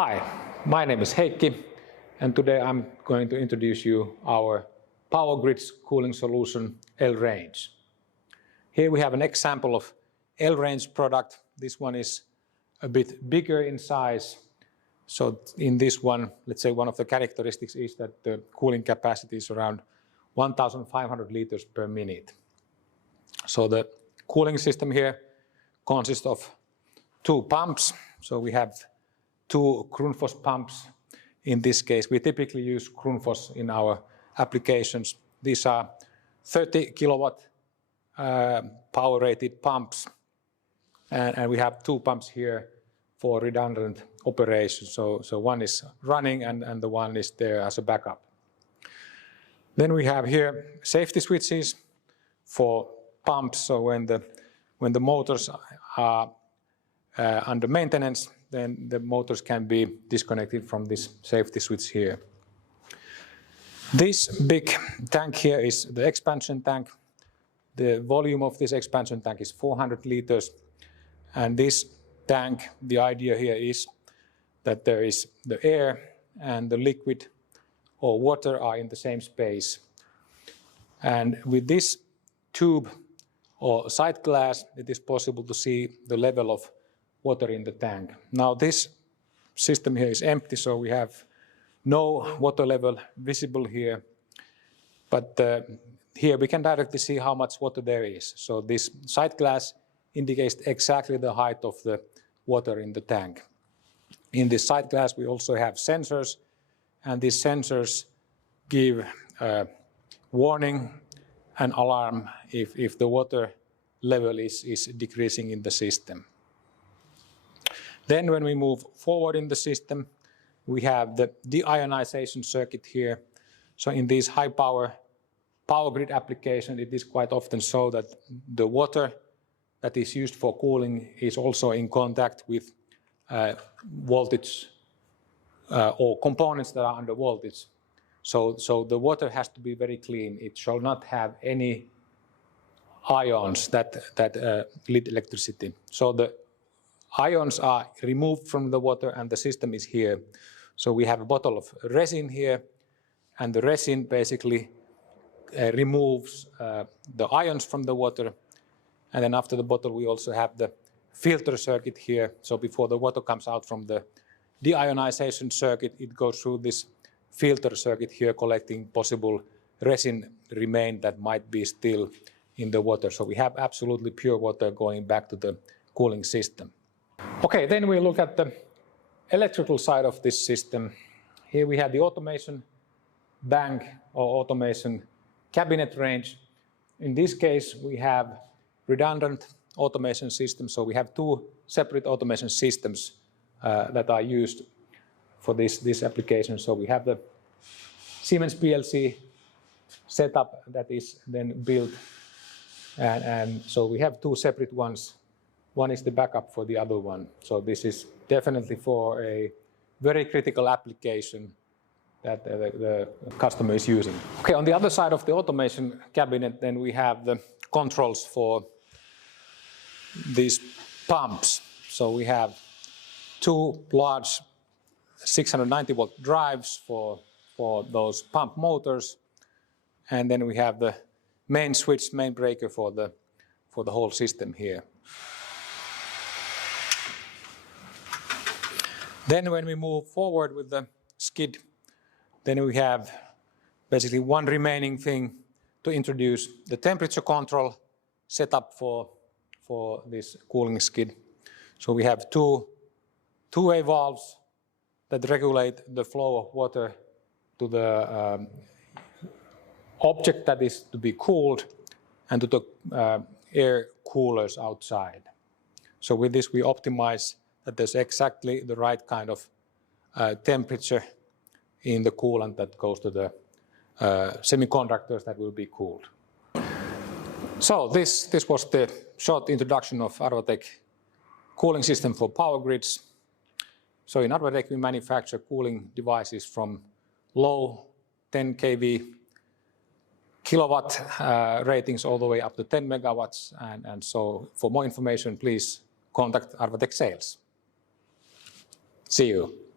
Hi, my name is Heikki, and today I'm going to introduce you our Power Grids cooling solution L-Range. Here we have an example of L-Range product. This one is a bit bigger in size. So in this one, let's say one of the characteristics is that the cooling capacity is around 1,500 liters per minute. So the cooling system here consists of two pumps. So we have two Grundfos pumps. In this case, we typically use Grundfos in our applications. These are 30 kilowatt power rated pumps. And we have two pumps here for redundant operations. So one is running and the one is there as a backup. Then we have here safety switches for pumps. So when the motors are under maintenance, then the motors can be disconnected from this safety switch here. This big tank here is the expansion tank. The volume of this expansion tank is 400 liters. And this tank, the idea here is that there is the air and the liquid or water are in the same space. And with this tube or sight glass, it is possible to see the level of water in the tank. Now this system here is empty, so we have no water level visible here. But here we can directly see how much water there is. So this sight glass indicates exactly the height of the water in the tank. In this sight glass we also have sensors, and these sensors give warning and alarm if the water level is decreasing in the system. Then when we move forward in the system, we have the deionization circuit here. So in these high power grid applications, it is quite often so that the water that is used for cooling is also in contact with voltage or components that are under voltage. So the water has to be very clean. It shall not have any ions that lead electricity. So the ions are removed from the water and the system is here. So we have a bottle of resin here, and the resin basically removes the ions from the water. And then after the bottle we also have the filter circuit here. So before the water comes out from the deionization circuit, it goes through this filter circuit here, collecting possible resin remain that might be still in the water. So we have absolutely pure water going back to the cooling system. Okay, then we look at the electrical side of this system. Here we have the automation bank or automation cabinet range. In this case, we have redundant automation systems. So we have two separate automation systems that are used for this application. So we have the Siemens PLC setup that is then built. And so we have two separate ones. One is the backup for the other one. So this is definitely for a very critical application that the customer is using. Okay, on the other side of the automation cabinet, then we have the controls for these pumps. So we have two large 690 volt drives for those pump motors. And then we have the main switch, main breaker for the whole system here. Then when we move forward with the skid, then we have basically one remaining thing to introduce: the temperature control setup for this cooling skid. So we have two-way valves that regulate the flow of water to the object that is to be cooled and to the air coolers outside. So with this we optimize that there's exactly the right kind of temperature in the coolant that goes to the semiconductors that will be cooled. So this was the short introduction of Adwatec cooling system for power grids. So in Adwatec we manufacture cooling devices from low 10 kV kilowatt ratings all the way up to 10 megawatts. And so for more information, please contact Adwatec Sales. See you.